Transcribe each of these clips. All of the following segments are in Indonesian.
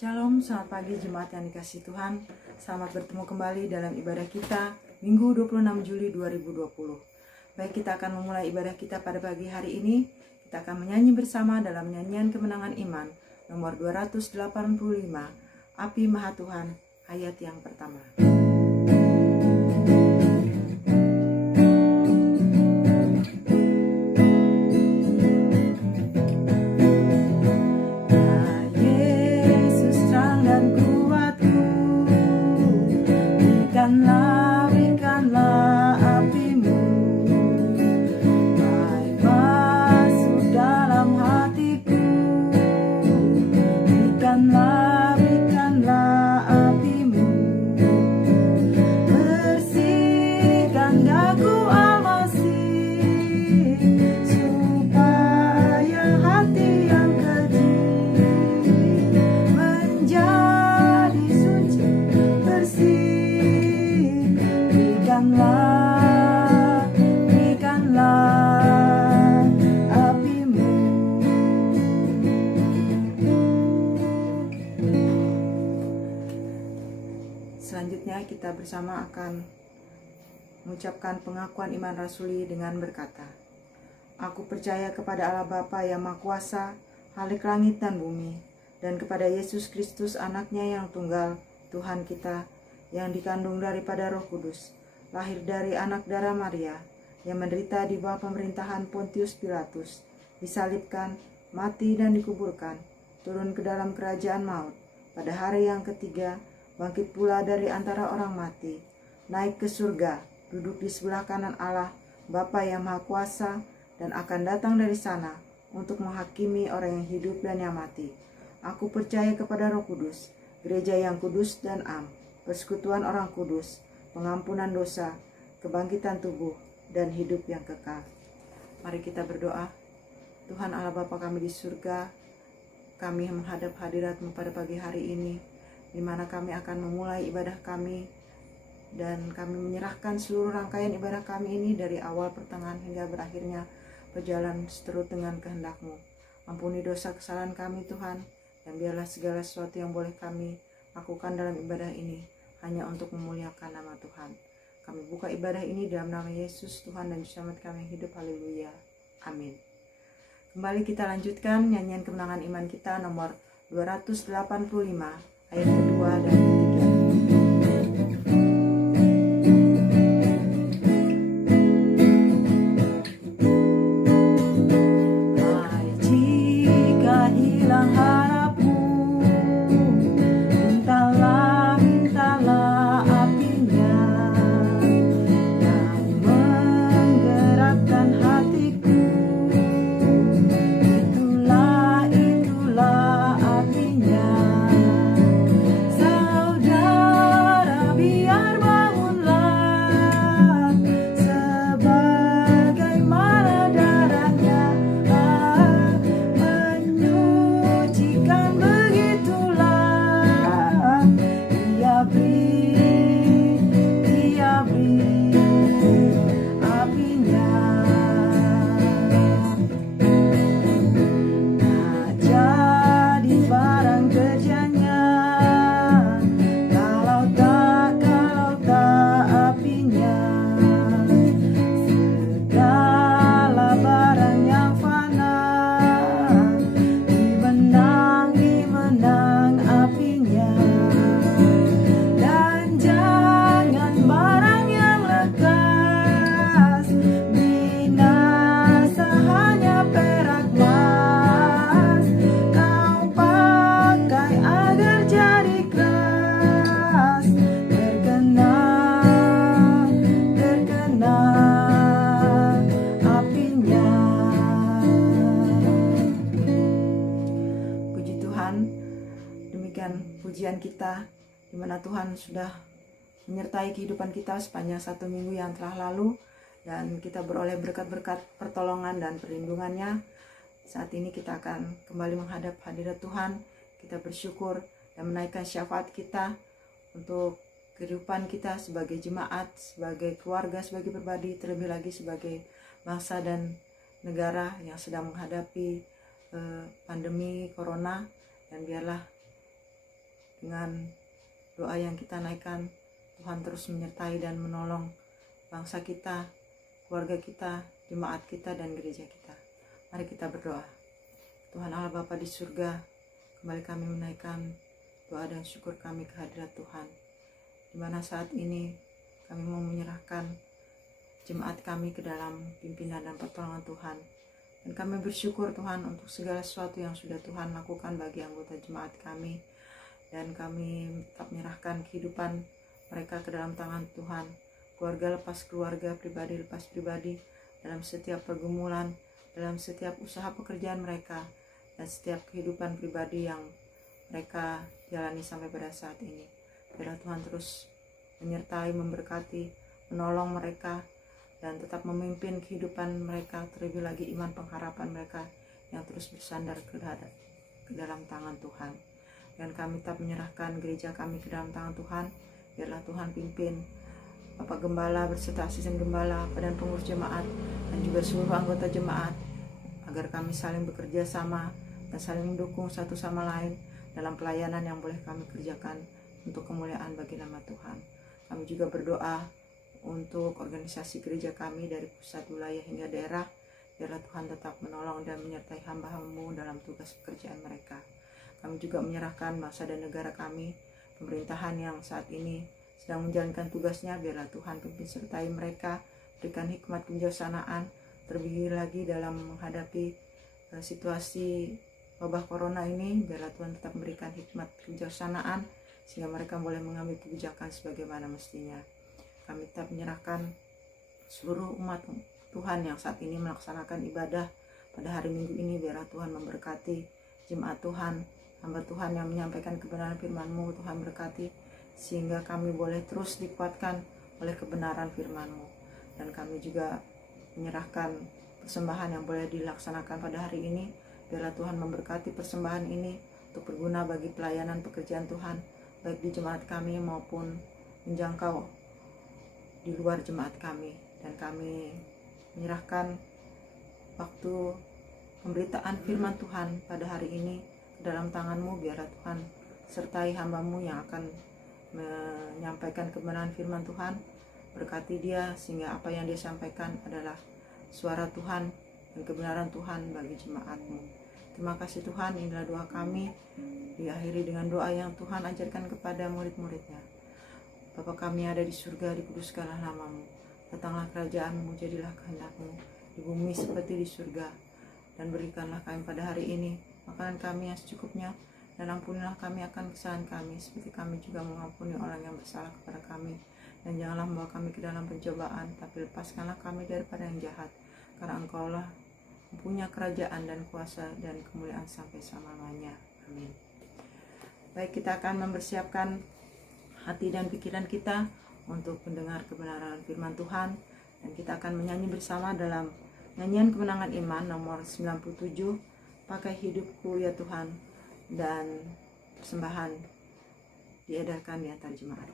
Shalom, selamat pagi jemaat yang dikasihi Tuhan. Selamat bertemu kembali dalam ibadah kita Minggu 26 Juli 2020. Baik, kita akan memulai ibadah kita pada pagi hari ini. Kita akan menyanyi bersama dalam nyanyian kemenangan iman nomor 285, Api Maha Tuhan, ayat yang pertama. Berikanlah apimu, baik masuk dalam hatiku. Berikanlah apimu, bersihkan daku Al-Masih, supaya hati yang keji menjadi suci bersih. Berikanlah apimu. Selanjutnya kita bersama akan mengucapkan pengakuan iman rasuli dengan berkata, Aku percaya kepada Allah Bapa yang Maha Kuasa, Khalik langit dan bumi, dan kepada Yesus Kristus anaknya yang tunggal, Tuhan kita, yang dikandung daripada Roh Kudus, lahir dari anak darah Maria, yang menderita di bawah pemerintahan Pontius Pilatus, disalibkan, mati dan dikuburkan, turun ke dalam kerajaan maut, pada hari yang ketiga, bangkit pula dari antara orang mati, naik ke surga, duduk di sebelah kanan Allah, Bapa yang Maha Kuasa, dan akan datang dari sana untuk menghakimi orang yang hidup dan yang mati. Aku percaya kepada Roh Kudus, gereja yang kudus dan am, persekutuan orang kudus, pengampunan dosa, kebangkitan tubuh, dan hidup yang kekal. Mari kita berdoa. Tuhan Allah Bapa kami di surga, kami menghadap hadirat-Mu pada pagi hari ini, di mana kami akan memulai ibadah kami, dan kami menyerahkan seluruh rangkaian ibadah kami ini dari awal, pertengahan, hingga berakhirnya berjalan seturut dengan kehendak-Mu. Ampuni dosa kesalahan kami Tuhan, dan biarlah segala sesuatu yang boleh kami lakukan dalam ibadah ini hanya untuk memuliakan nama Tuhan. Kami buka ibadah ini dalam nama Yesus, Tuhan dan Juru Selamat kami yang hidup. Haleluya. Amin. Kembali kita lanjutkan nyanyian kemenangan iman kita nomor 285, ayat kedua dan ketiga. Hai, jika hilang harapmu, mintalah apinya yang menggerakkan hatiku. Itulah apinya. Saudara biar bangunlah, sebagaimana darahnya menyucikan, begitulah Dia beri apinya. Tak jadi barang kerjanya kalau tak apinya. Segala barang yang fana dimenang apinya. Dan jangan barang yang lekas binasa, hanya perak mas kau pakai agar jadi keras. Terkena apinya. Puji Tuhan, demikian pujian kita, di mana Tuhan sudah menyertai kehidupan kita sepanjang satu minggu yang telah lalu, dan kita beroleh berkat-berkat pertolongan dan perlindungannya. Saat ini kita akan kembali menghadap hadirat Tuhan. Kita bersyukur dan menaikkan syafaat kita untuk kehidupan kita sebagai jemaat, sebagai keluarga, sebagai pribadi, terlebih lagi sebagai bangsa dan negara yang sedang menghadapi pandemi corona. Dan biarlah dengan doa yang kita naikkan, Tuhan terus menyertai dan menolong bangsa kita, keluarga kita, jemaat kita, dan gereja kita. Mari kita berdoa. Tuhan Allah Bapa di surga, kembali kami menaikkan doa dan syukur kami ke hadirat Tuhan, di mana saat ini kami mau menyerahkan jemaat kami ke dalam pimpinan dan pertolongan Tuhan. Dan kami bersyukur Tuhan untuk segala sesuatu yang sudah Tuhan lakukan bagi anggota jemaat kami. Dan kami tetap menyerahkan kehidupan mereka ke dalam tangan Tuhan. Keluarga lepas keluarga, pribadi lepas pribadi, dalam setiap pergumulan, dalam setiap usaha pekerjaan mereka, dan setiap kehidupan pribadi yang mereka jalani sampai pada saat ini. Biarlah Tuhan terus menyertai, memberkati, menolong mereka, dan tetap memimpin kehidupan mereka, terlebih lagi iman pengharapan mereka yang terus bersandar ke dalam tangan Tuhan. Dan kami tetap menyerahkan gereja kami ke dalam tangan Tuhan. Biarlah Tuhan pimpin Bapak Gembala berserta asisten Gembala, dan pengurus jemaat, dan juga seluruh anggota jemaat, agar kami saling bekerja sama dan saling mendukung satu sama lain dalam pelayanan yang boleh kami kerjakan untuk kemuliaan bagi nama Tuhan. Kami juga berdoa untuk organisasi gereja kami dari pusat, wilayah hingga daerah. Biarlah Tuhan tetap menolong dan menyertai hamba-Hamba-Mu dalam tugas pekerjaan mereka. Kami juga menyerahkan bangsa dan negara kami, pemerintahan yang saat ini sedang menjalankan tugasnya. Biarlah Tuhan pimpin sertai mereka, berikan hikmat kebijaksanaan, terlebih lagi dalam menghadapi situasi wabah corona ini. Biarlah Tuhan tetap memberikan hikmat kebijaksanaan, sehingga mereka boleh mengambil kebijakan sebagaimana mestinya. Kami tetap menyerahkan seluruh umat Tuhan yang saat ini melaksanakan ibadah pada hari Minggu ini. Biarlah Tuhan memberkati jemaat Tuhan, hamba Tuhan yang menyampaikan kebenaran firman-Mu. Tuhan berkati sehingga kami boleh terus dikuatkan oleh kebenaran firman-Mu. Dan kami juga menyerahkan persembahan yang boleh dilaksanakan pada hari ini. Biarlah Tuhan memberkati persembahan ini untuk berguna bagi pelayanan pekerjaan Tuhan, baik di jemaat kami maupun menjangkau di luar jemaat kami. Dan kami menyerahkan waktu pemberitaan firman Tuhan pada hari ini dalam tangan-Mu. Biarlah Tuhan sertai hamba-Mu yang akan menyampaikan kebenaran firman Tuhan. Berkati dia sehingga apa yang dia sampaikan adalah suara Tuhan dan kebenaran Tuhan bagi jemaat-Mu. Terima kasih Tuhan, inilah doa kami, diakhiri dengan doa yang Tuhan ajarkan kepada murid-muridnya. Bapa kami ada di surga, dikuduskanlah nama-Mu, datanglah kerajaan-Mu, jadilah kehendak-Mu di bumi seperti di surga. Dan berikanlah kami pada hari ini makanan kami yang secukupnya, dan ampunilah kami akan kesalahan kami, seperti kami juga mengampuni orang yang bersalah kepada kami. Dan janganlah membawa kami ke dalam pencobaan, tapi lepaskanlah kami daripada yang jahat, karena Engkaulah punya kerajaan dan kuasa dan kemuliaan sampai selama-lamanya. Amin. Baik, kita akan mempersiapkan hati dan pikiran kita untuk mendengar kebenaran firman Tuhan, dan kita akan menyanyi bersama dalam nyanyian kemenangan iman nomor 97, Pakai Hidupku ya Tuhan, dan persembahan diedarkan di antar jemaat.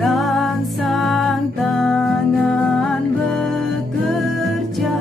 Ransang tangan bekerja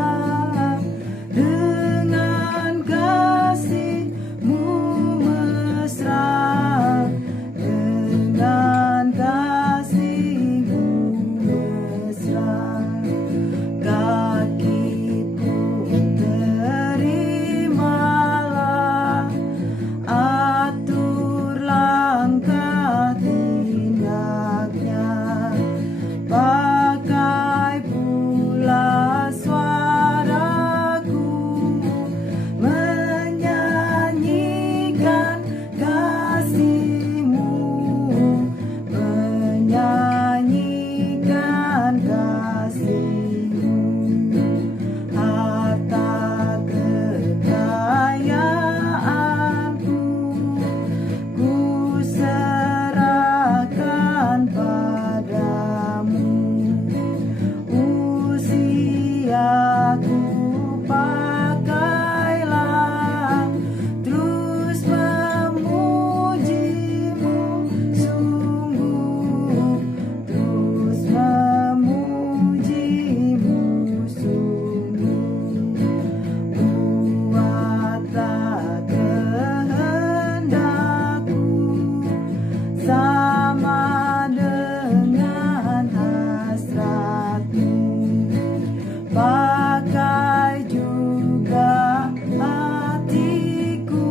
sama dengan hasratmu. Pakai juga hatiku,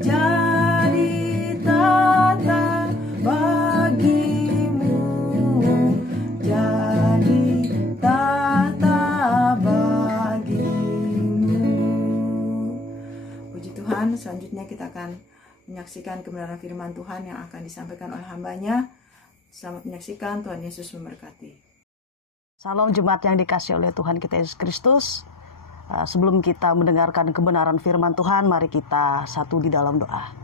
jadi tata bagimu, jadi tata bagimu. Puji Tuhan, selanjutnya kita akan menyaksikan kebenaran firman Tuhan yang akan disampaikan oleh hambanya. Selamat menyaksikan, Tuhan Yesus memberkati. Salam jemaat yang dikasihi oleh Tuhan kita Yesus Kristus. Sebelum kita mendengarkan kebenaran firman Tuhan, mari kita satu di dalam doa.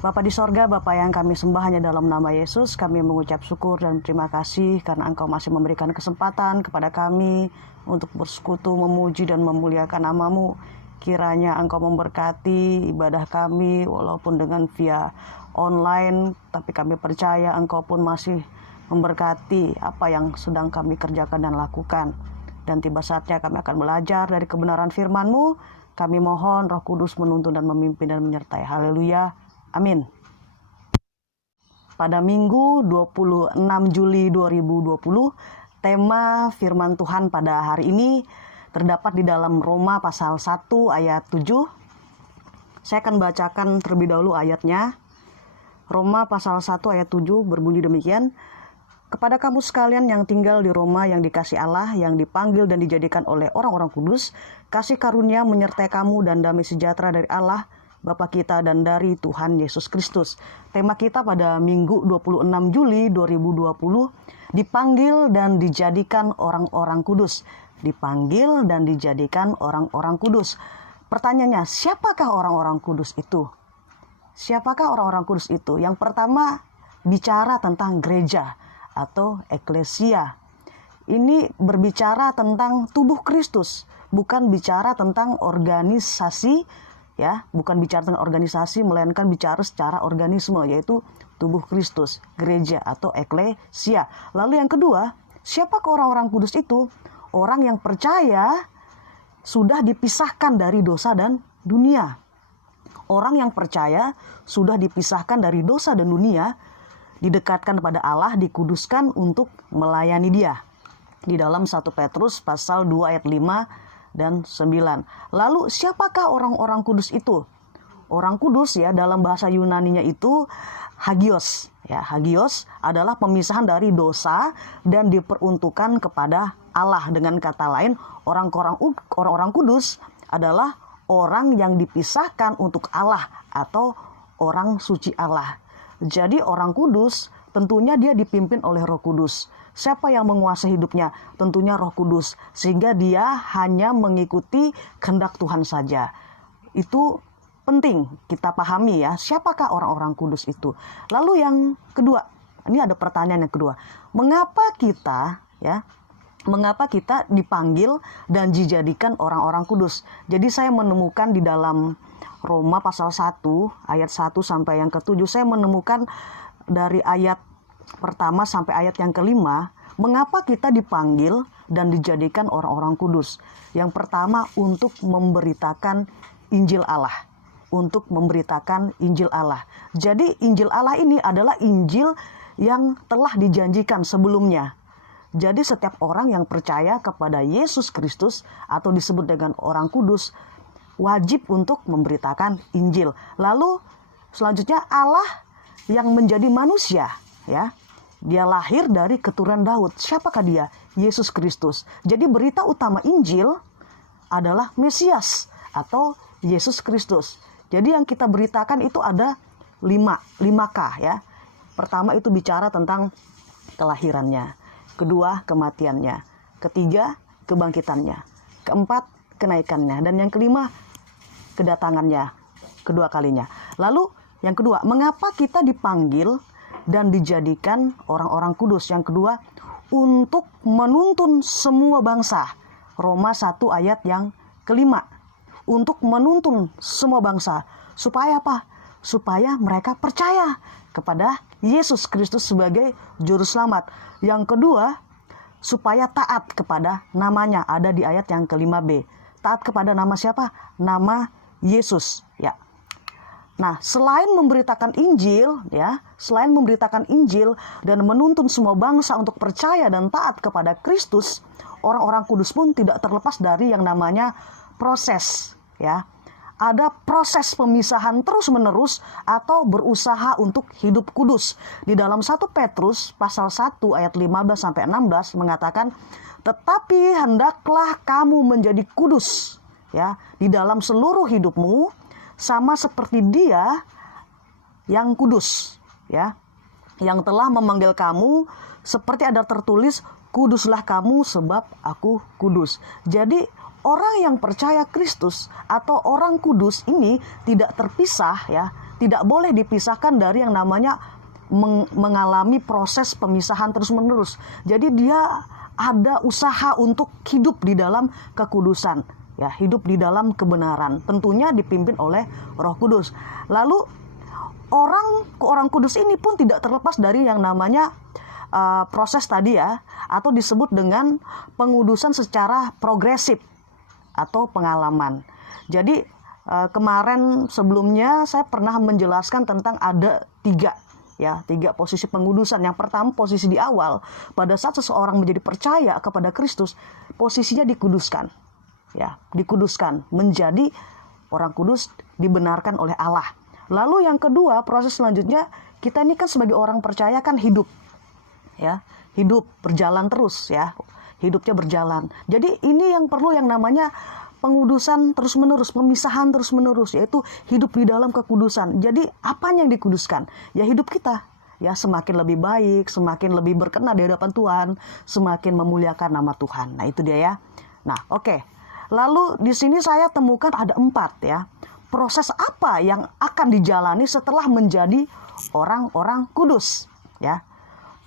Bapa di sorga, Bapa yang kami sembah hanya dalam nama Yesus, kami mengucap syukur dan terima kasih karena Engkau masih memberikan kesempatan kepada kami untuk bersekutu, memuji dan memuliakan nama-Mu. Kiranya Engkau memberkati ibadah kami walaupun dengan via online, tapi kami percaya Engkau pun masih memberkati apa yang sedang kami kerjakan dan lakukan. Dan tiba saatnya kami akan belajar dari kebenaran firman-Mu. Kami mohon Roh Kudus menuntun dan memimpin dan menyertai. Haleluya. Amin. Pada Minggu 26 Juli 2020, tema firman Tuhan pada hari ini terdapat di dalam Roma pasal 1 ayat 7. Saya akan bacakan terlebih dahulu ayatnya. Roma pasal 1 ayat 7 berbunyi demikian. Kepada kamu sekalian yang tinggal di Roma yang dikasih Allah, yang dipanggil dan dijadikan oleh orang-orang kudus, kasih karunia menyertai kamu dan damai sejahtera dari Allah, Bapa kita dan dari Tuhan Yesus Kristus. Tema kita pada Minggu 26 Juli 2020, dipanggil dan dijadikan orang-orang kudus. Dipanggil dan dijadikan orang-orang kudus. Pertanyaannya, siapakah orang-orang kudus itu? Siapakah orang-orang kudus itu? Yang pertama, bicara tentang gereja atau eklesia. Ini berbicara tentang tubuh Kristus, bukan bicara tentang organisasi, ya, bukan bicara tentang organisasi, melainkan bicara secara organisme, yaitu tubuh Kristus, gereja atau eklesia. Lalu yang kedua, siapakah orang-orang kudus itu? Orang yang percaya sudah dipisahkan dari dosa dan dunia. Orang yang percaya sudah dipisahkan dari dosa dan dunia, didekatkan kepada Allah, dikuduskan untuk melayani Dia. Di dalam 1 Petrus pasal 2 ayat 5 dan 9. Lalu siapakah orang-orang kudus itu? Orang kudus ya dalam bahasa Yunaninya itu hagios. Ya, hagios adalah pemisahan dari dosa dan diperuntukkan kepada Allah. Dengan kata lain, orang-orang kudus adalah orang yang dipisahkan untuk Allah atau orang suci Allah. Jadi orang kudus tentunya dia dipimpin oleh Roh Kudus. Siapa yang menguasai hidupnya? Tentunya Roh Kudus. Sehingga dia hanya mengikuti kehendak Tuhan saja. Itu penting kita pahami ya. Siapakah orang-orang kudus itu? Lalu yang kedua, ini ada pertanyaan yang kedua. Mengapa kita dipanggil dan dijadikan orang-orang kudus? Jadi saya menemukan di dalam Roma pasal 1 ayat 1 sampai yang ke-7, saya menemukan dari ayat pertama sampai ayat yang kelima, mengapa kita dipanggil dan dijadikan orang-orang kudus. Yang pertama, untuk memberitakan Injil Allah. Untuk memberitakan Injil Allah. Jadi Injil Allah ini adalah Injil yang telah dijanjikan sebelumnya. Jadi setiap orang yang percaya kepada Yesus Kristus atau disebut dengan orang kudus, wajib untuk memberitakan Injil. Lalu selanjutnya Allah yang menjadi manusia, ya. Dia lahir dari keturunan Daud. Siapakah dia? Yesus Kristus. Jadi berita utama Injil adalah Mesias atau Yesus Kristus. Jadi yang kita beritakan itu ada 5K ya. Pertama itu bicara tentang kelahirannya. Kedua, kematiannya. Ketiga, kebangkitannya. Keempat, kenaikannya. Dan yang kelima, kedatangannya kedua kalinya. Lalu yang kedua, mengapa kita dipanggil dan dijadikan orang-orang kudus? Yang kedua, untuk menuntun semua bangsa. Roma 1 ayat yang kelima. Untuk menuntun semua bangsa. Supaya apa? Supaya mereka percaya kepada Yesus Kristus sebagai juru selamat. Yang kedua, supaya taat kepada namanya. Ada di ayat yang kelima B. Taat kepada nama siapa? Nama Yesus. Ya. Nah, selain memberitakan Injil, ya, selain memberitakan Injil dan menuntun semua bangsa untuk percaya dan taat kepada Kristus, orang-orang kudus pun tidak terlepas dari yang namanya proses, ya. Ada proses pemisahan terus-menerus atau berusaha untuk hidup kudus. Di dalam 1 Petrus pasal 1 ayat 15 sampai 16 mengatakan, "Tetapi hendaklah kamu menjadi kudus, ya, di dalam seluruh hidupmu, sama seperti Dia yang kudus, ya, yang telah memanggil kamu, seperti ada tertulis, kuduslah kamu sebab aku kudus." Jadi orang yang percaya Kristus atau orang kudus ini tidak terpisah, ya, tidak boleh dipisahkan dari yang namanya mengalami proses pemisahan terus-menerus. Jadi dia ada usaha untuk hidup di dalam kekudusan, ya, hidup di dalam kebenaran, tentunya dipimpin oleh Roh Kudus. Lalu orang kudus ini pun tidak terlepas dari yang namanya proses tadi, ya, atau disebut dengan pengudusan secara progresif atau pengalaman. Jadi kemarin sebelumnya saya pernah menjelaskan tentang ada tiga posisi pengudusan. Yang pertama, posisi di awal, pada saat seseorang menjadi percaya kepada Kristus, posisinya dikuduskan. Ya, dikuduskan menjadi orang kudus, dibenarkan oleh Allah. Lalu yang kedua, proses selanjutnya, kita ini kan sebagai orang percaya kan hidup, ya, hidup berjalan terus, ya, hidupnya berjalan. Jadi ini yang perlu yang namanya pengudusan terus-menerus, pemisahan terus-menerus, yaitu hidup di dalam kekudusan. Jadi apanya yang dikuduskan? Ya hidup kita, ya, semakin lebih baik, semakin lebih berkenan di hadapan Tuhan, semakin memuliakan nama Tuhan. Nah itu dia, ya. Nah oke. Lalu di sini saya temukan ada 4, ya. Proses apa yang akan dijalani setelah menjadi orang-orang kudus, ya.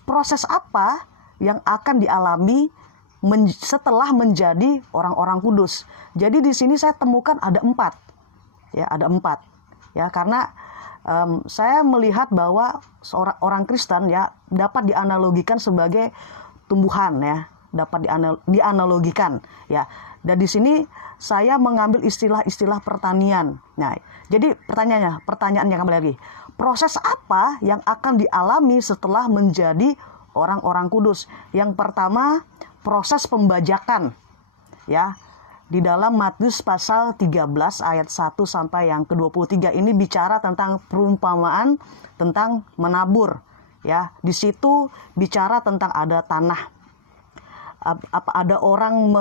Proses apa yang akan dialami setelah menjadi orang-orang kudus. Jadi di sini saya temukan ada 4. Ya, ada 4. Ya, karena saya melihat bahwa seorang orang Kristen, ya, dapat dianalogikan sebagai tumbuhan, ya, dapat dianalogikan, ya. Dan di sini saya mengambil istilah-istilah pertanian. Nah, jadi pertanyaannya kembali lagi. Proses apa yang akan dialami setelah menjadi orang-orang kudus? Yang pertama, proses pembajakan, ya. Di dalam Matius pasal 13 ayat 1 sampai yang ke-23 ini bicara tentang perumpamaan tentang menabur, ya. Di situ bicara tentang ada tanah. Ada orang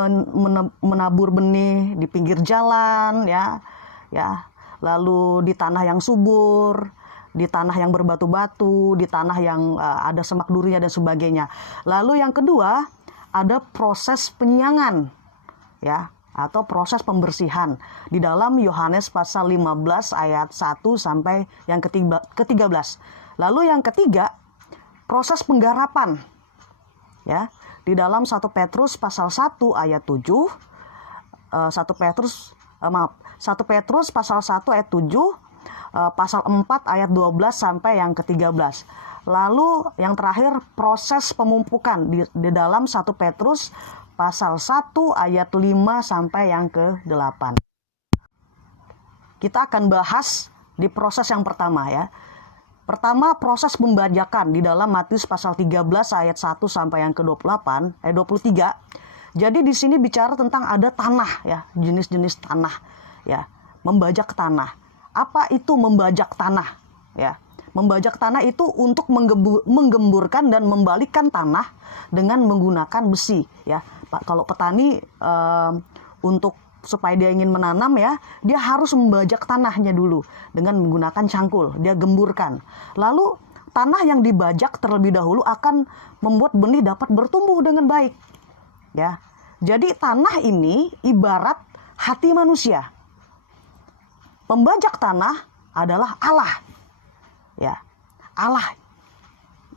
menabur benih di pinggir jalan, ya, lalu di tanah yang subur, di tanah yang berbatu-batu, di tanah yang ada semak durinya dan sebagainya. Lalu yang kedua ada proses penyiangan, ya, atau proses pembersihan di dalam Yohanes pasal 15 ayat 1 sampai yang ke-13. Lalu yang ketiga proses penggarapan, ya. Di dalam 1 Petrus pasal 1 ayat 7, 1 Petrus pasal 1 ayat 7, pasal 4 ayat 12 sampai yang ke-13. Lalu yang terakhir proses pemumpukan di dalam 1 Petrus pasal 1 ayat 5 sampai yang ke-8. Kita akan bahas di proses yang pertama, ya. Pertama, proses pembajakan di dalam Matius pasal 13 ayat 1 sampai yang ke-23. Jadi di sini bicara tentang ada tanah, ya, jenis-jenis tanah, ya, membajak tanah. Apa itu membajak tanah, ya? Membajak tanah itu untuk menggemburkan dan membalikkan tanah dengan menggunakan besi, ya. Kalau petani untuk supaya dia ingin menanam, ya, dia harus membajak tanahnya dulu dengan menggunakan cangkul, dia gemburkan. Lalu tanah yang dibajak terlebih dahulu akan membuat benih dapat bertumbuh dengan baik, ya. Jadi tanah ini ibarat hati manusia. Pembajak tanah adalah Allah, ya, Allah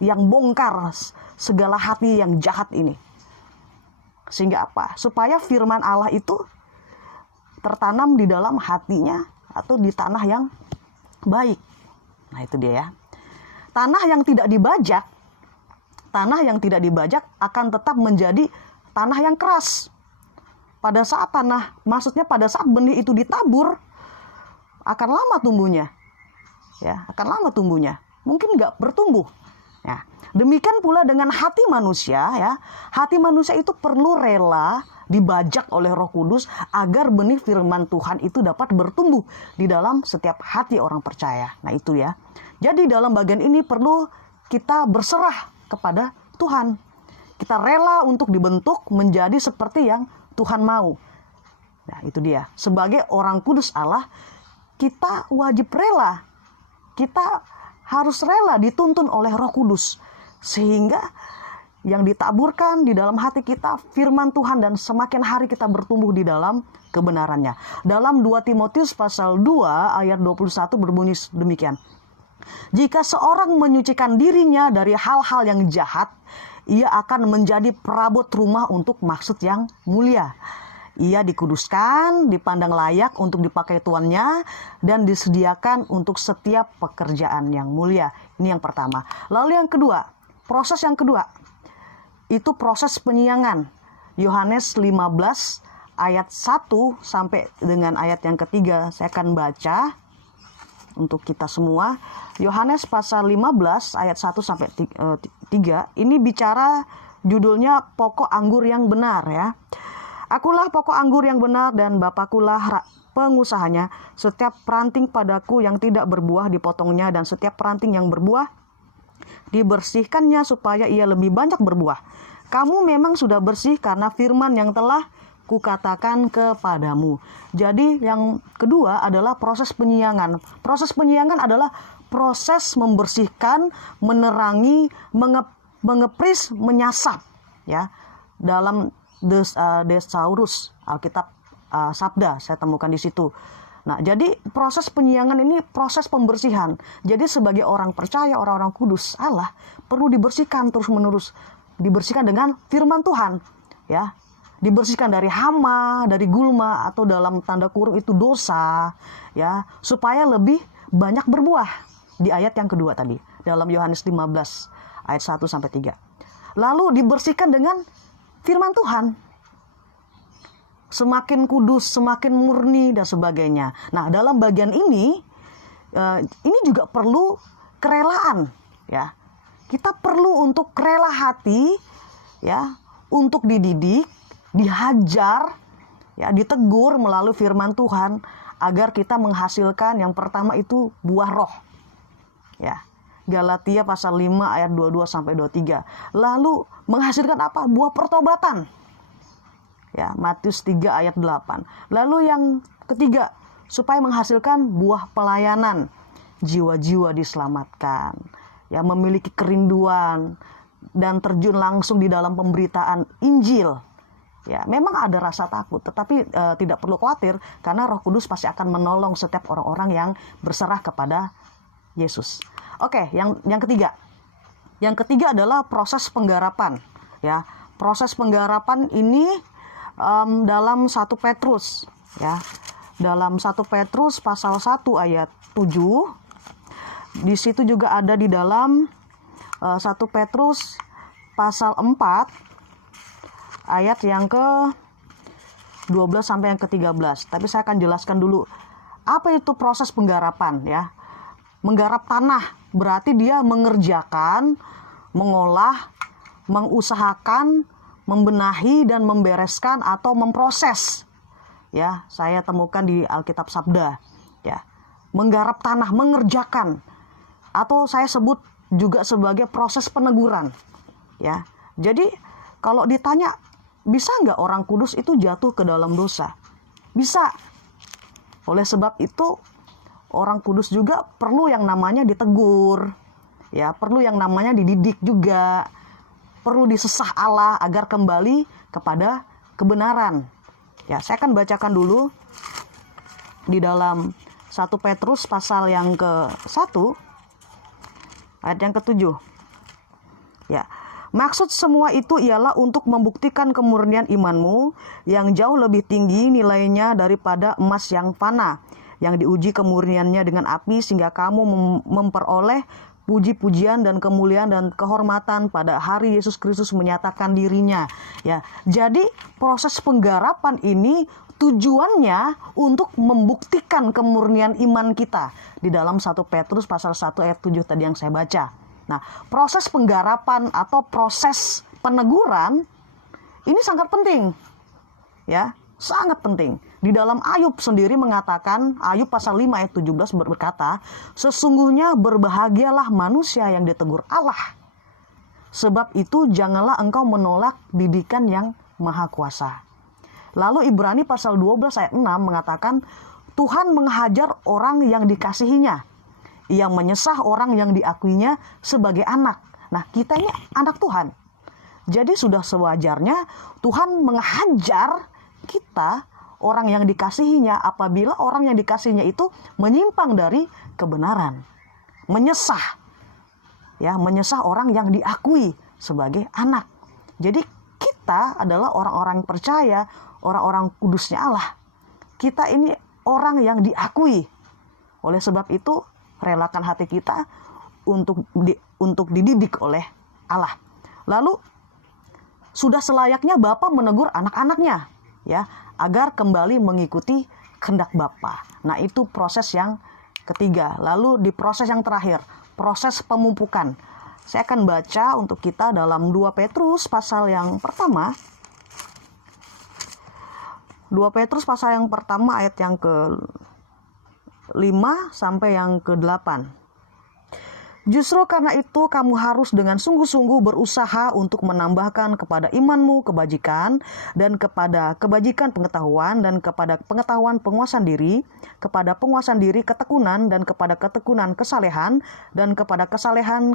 yang bongkar segala hati yang jahat ini. Sehingga apa? Supaya firman Allah itu tertanam di dalam hatinya atau di tanah yang baik. Nah itu dia, ya. Tanah yang tidak dibajak akan tetap menjadi tanah yang keras. Pada saat pada saat benih itu ditabur, akan lama tumbuhnya. ya, akan lama tumbuhnya, mungkin nggak bertumbuh. Ya, demikian pula dengan hati manusia, ya. Hati manusia itu perlu rela dibajak oleh Roh Kudus agar benih firman Tuhan itu dapat bertumbuh di dalam setiap hati orang percaya. Nah, itu ya. Jadi dalam bagian ini perlu kita berserah kepada Tuhan. Kita rela untuk dibentuk menjadi seperti yang Tuhan mau. Nah, itu dia. Sebagai orang kudus Allah, kita wajib rela. Kita harus rela dituntun oleh Roh Kudus. Sehingga yang ditaburkan di dalam hati kita firman Tuhan dan semakin hari kita bertumbuh di dalam kebenarannya. Dalam 2 Timotius pasal 2 ayat 21 berbunyi demikian. Jika seorang menyucikan dirinya dari hal-hal yang jahat, ia akan menjadi perabot rumah untuk maksud yang mulia. Ia dikuduskan, dipandang layak untuk dipakai tuannya, dan disediakan untuk setiap pekerjaan yang mulia. Ini yang pertama. Lalu yang kedua, proses yang kedua, itu proses penyiangan. Yohanes 15 ayat 1 sampai dengan ayat yang ketiga. Saya akan baca untuk kita semua. Yohanes pasal 15 ayat 1 sampai 3. Ini bicara, judulnya pokok anggur yang benar, ya. Akulah pokok anggur yang benar dan Bapakulah pengusahanya. Setiap ranting padaku yang tidak berbuah dipotongnya, dan setiap ranting yang berbuah dibersihkannya supaya ia lebih banyak berbuah. Kamu memang sudah bersih karena firman yang telah kukatakan kepadamu. Jadi yang kedua adalah proses penyiangan. Proses penyiangan adalah proses membersihkan, menerangi, mengepris, menyasap, ya. Dalam Thesaurus, Alkitab Sabda, saya temukan di situ. Nah, jadi proses penyiangan ini proses pembersihan. Jadi sebagai orang percaya, orang-orang kudus Allah perlu dibersihkan terus-menerus. Dibersihkan dengan firman Tuhan, ya. Dibersihkan dari hama, dari gulma, atau dalam tanda kurung itu dosa, ya, supaya lebih banyak berbuah. Di ayat yang kedua tadi, dalam Yohanes 15 ayat 1 sampai 3. Lalu dibersihkan dengan firman Tuhan. Semakin kudus, semakin murni, dan sebagainya. Nah, dalam bagian ini juga perlu kerelaan, ya. Kita perlu untuk rela hati, ya, untuk dididik, dihajar, ya, ditegur melalui firman Tuhan agar kita menghasilkan yang pertama itu buah roh, ya. Galatia pasal 5 ayat 22 sampai 23. Lalu menghasilkan apa? Buah pertobatan. Ya, Matius 3 ayat 8. Lalu yang ketiga, supaya menghasilkan buah pelayanan. Jiwa-jiwa diselamatkan. Ya, memiliki kerinduan dan terjun langsung di dalam pemberitaan Injil. Ya, memang ada rasa takut, tetapi tidak perlu khawatir karena Roh Kudus pasti akan menolong setiap orang-orang yang berserah kepada Yesus. Oke, yang ketiga. Yang ketiga adalah proses penggarapan, ya. Proses penggarapan ini dalam 1 Petrus, ya. Dalam 1 Petrus pasal 1 ayat 7. Di situ juga ada di dalam 1 Petrus pasal 4 ayat yang ke-12 sampai yang ke-13. Tapi saya akan jelaskan dulu apa itu proses penggarapan, ya. Menggarap tanah berarti dia mengerjakan, mengolah, mengusahakan, membenahi dan membereskan atau memproses. Ya, saya temukan di Alkitab Sabda, ya. Menggarap tanah, mengerjakan, atau saya sebut juga sebagai proses peneguran, ya. Jadi kalau ditanya, bisa nggak orang kudus itu jatuh ke dalam dosa? Bisa. Oleh sebab itu orang kudus juga perlu yang namanya ditegur, ya, perlu yang namanya dididik juga, perlu disesah Allah agar kembali kepada kebenaran. Ya, saya akan bacakan dulu di dalam 1 Petrus pasal yang ke-1 ayat yang ke-7. Ya, maksud semua itu ialah untuk membuktikan kemurnian imanmu yang jauh lebih tinggi nilainya daripada emas yang fana, yang diuji kemurniannya dengan api, sehingga kamu memperoleh puji-pujian dan kemuliaan dan kehormatan pada hari Yesus Kristus menyatakan dirinya. Ya, jadi proses penggarapan ini tujuannya untuk membuktikan kemurnian iman kita. Di dalam 1 Petrus pasal 1 ayat 7 tadi yang saya baca. Nah, proses penggarapan atau proses peneguran ini sangat penting. Ya, sangat penting. Di dalam Ayub sendiri mengatakan, Ayub pasal 5 ayat 17 berkata, sesungguhnya berbahagialah manusia yang ditegur Allah. Sebab itu janganlah engkau menolak didikan yang maha kuasa. Lalu Ibrani pasal 12 ayat 6 mengatakan, Tuhan menghajar orang yang dikasihinya. Ia menyesah orang yang diakuinya sebagai anak. Nah, kita ini anak Tuhan. Jadi sudah sewajarnya Tuhan menghajar kita, orang yang dikasihinya, apabila orang yang dikasihinya itu menyimpang dari kebenaran. Menyesah. Ya, menyesah orang yang diakui sebagai anak. Jadi kita adalah orang-orang percaya, orang-orang kudusnya Allah. Kita ini orang yang diakui. Oleh sebab itu, relakan hati kita untuk dididik oleh Allah. Lalu sudah selayaknya Bapa menegur anak-anaknya, ya, agar kembali mengikuti kehendak Bapa. Nah, itu proses yang ketiga. Lalu di proses yang terakhir, proses pemupukan. Saya akan baca untuk kita dalam 2 Petrus pasal yang pertama. 2 Petrus pasal yang pertama ayat yang ke-5 sampai yang ke-8. Justru karena itu kamu harus dengan sungguh-sungguh berusaha untuk menambahkan kepada imanmu kebajikan, dan kepada kebajikan pengetahuan, dan kepada pengetahuan penguasaan diri, kepada penguasaan diri ketekunan, dan kepada ketekunan kesalehan, dan kepada kesalehan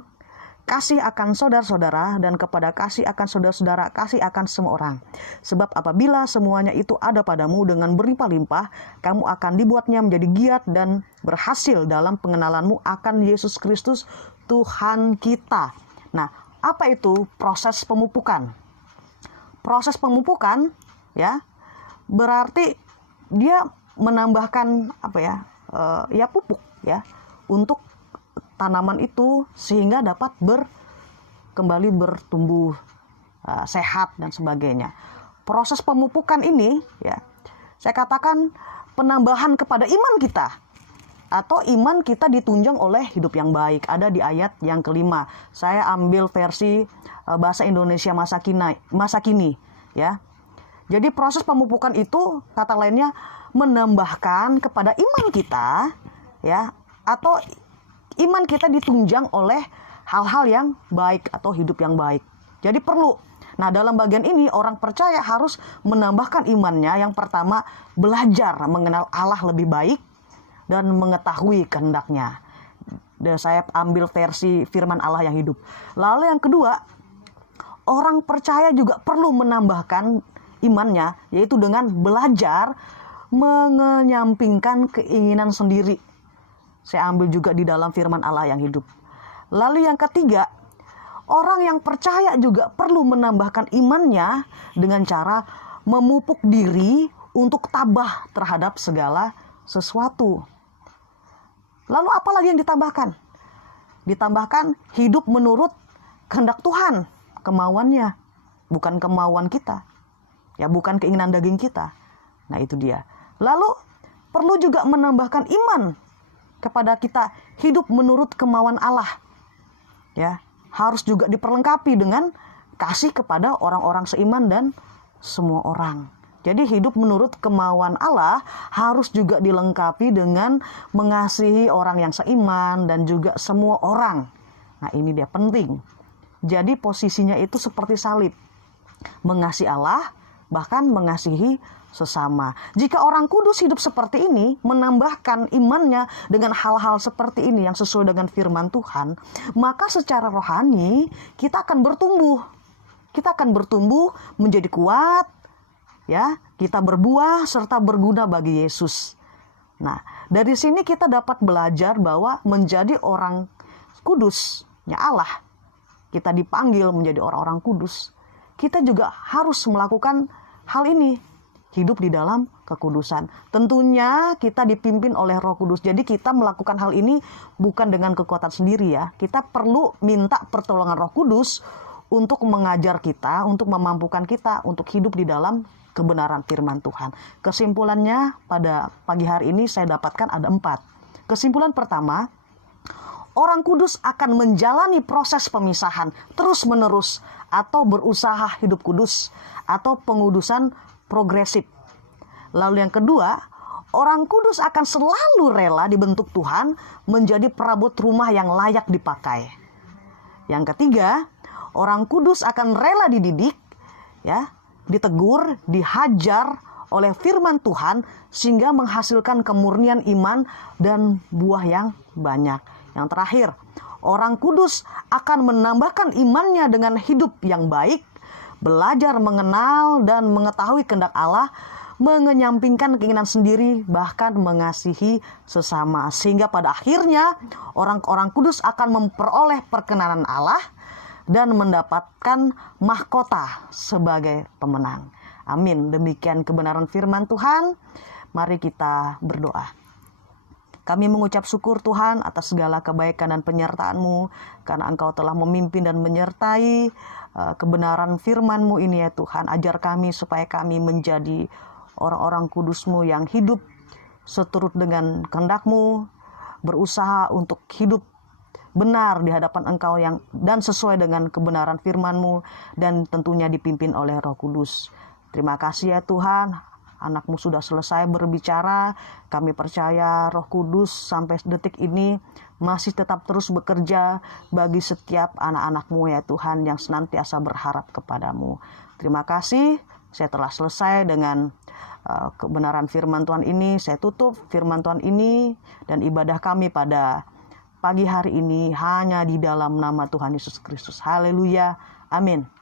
kasih akan saudara-saudara, dan kepada kasih akan saudara-saudara kasih akan semua orang. Sebab apabila semuanya itu ada padamu dengan berlimpah-limpah, kamu akan dibuatnya menjadi giat dan berhasil dalam pengenalanmu akan Yesus Kristus Tuhan kita. Nah, apa itu proses pemupukan? Proses pemupukan, ya, berarti dia menambahkan pupuk, ya, untuk tanaman itu sehingga dapat kembali bertumbuh sehat dan sebagainya. Proses pemupukan ini, ya, saya katakan penambahan kepada iman kita, atau iman kita ditunjang oleh hidup yang baik. Ada di ayat yang ke-5. Saya ambil versi bahasa Indonesia masa kini, ya. Jadi proses pemupukan itu kata lainnya menambahkan kepada iman kita, ya, atau iman kita ditunjang oleh hal-hal yang baik atau hidup yang baik. Jadi perlu. Nah, dalam bagian ini orang percaya harus menambahkan imannya. Yang pertama, belajar mengenal Allah lebih baik dan mengetahui kehendaknya. Dan saya ambil versi firman Allah yang hidup. Lalu yang kedua, orang percaya juga perlu menambahkan imannya, yaitu dengan belajar mengenyampingkan keinginan sendiri. Saya ambil juga di dalam firman Allah yang hidup. Lalu yang ketiga, orang yang percaya juga perlu menambahkan imannya dengan cara memupuk diri untuk tabah terhadap segala sesuatu. Lalu apa lagi yang ditambahkan? Ditambahkan hidup menurut kehendak Tuhan, kemauannya, bukan kemauan kita. Ya, bukan keinginan daging kita. Nah, itu dia. Lalu perlu juga menambahkan iman kepada kita hidup menurut kemauan Allah. Ya, harus juga diperlengkapi dengan kasih kepada orang-orang seiman dan semua orang. Jadi hidup menurut kemauan Allah harus juga dilengkapi dengan mengasihi orang yang seiman dan juga semua orang. Nah, ini dia penting. Jadi posisinya itu seperti salib. Mengasihi Allah, bahkan mengasihi sesama. Jika orang kudus hidup seperti ini, menambahkan imannya dengan hal-hal seperti ini yang sesuai dengan firman Tuhan, maka secara rohani kita akan bertumbuh. Kita akan bertumbuh menjadi kuat, ya, kita berbuah serta berguna bagi Yesus. Nah, dari sini kita dapat belajar bahwa menjadi orang kudusnya Allah, kita dipanggil menjadi orang-orang kudus. Kita juga harus melakukan hal ini. Hidup di dalam kekudusan. Tentunya kita dipimpin oleh Roh Kudus. Jadi kita melakukan hal ini bukan dengan kekuatan sendiri, ya. Kita perlu minta pertolongan Roh Kudus untuk mengajar kita, untuk memampukan kita untuk hidup di dalam kebenaran firman Tuhan. Kesimpulannya pada pagi hari ini saya dapatkan ada 4. Kesimpulan pertama, orang kudus akan menjalani proses pemisahan terus-menerus atau berusaha hidup kudus atau pengudusan progresif. Lalu yang kedua, orang kudus akan selalu rela dibentuk Tuhan menjadi perabot rumah yang layak dipakai. Yang ketiga, orang kudus akan rela dididik, ya, ditegur, dihajar oleh firman Tuhan sehingga menghasilkan kemurnian iman dan buah yang banyak. Yang terakhir, orang kudus akan menambahkan imannya dengan hidup yang baik, belajar mengenal dan mengetahui kehendak Allah, mengenyampingkan keinginan sendiri, bahkan mengasihi sesama. Sehingga pada akhirnya orang-orang kudus akan memperoleh perkenanan Allah dan mendapatkan mahkota sebagai pemenang. Amin. Demikian kebenaran firman Tuhan. Mari kita berdoa. Kami mengucap syukur Tuhan atas segala kebaikan dan penyertaan-Mu, karena Engkau telah memimpin dan menyertai kebenaran firman-Mu ini ya Tuhan. Ajar kami supaya kami menjadi orang-orang kudus-Mu yang hidup seturut dengan kehendak-Mu, berusaha untuk hidup benar di hadapan Engkau dan sesuai dengan kebenaran firman-Mu, dan tentunya dipimpin oleh Roh Kudus. Terima kasih ya Tuhan, anak-Mu sudah selesai berbicara. Kami percaya Roh Kudus sampai detik ini masih tetap terus bekerja bagi setiap anak-anak-Mu ya Tuhan yang senantiasa berharap kepadamu. Terima kasih, saya telah selesai dengan kebenaran firman Tuhan ini. Saya tutup firman Tuhan ini dan ibadah kami pada pagi hari ini hanya di dalam nama Tuhan Yesus Kristus. Haleluya. Amin.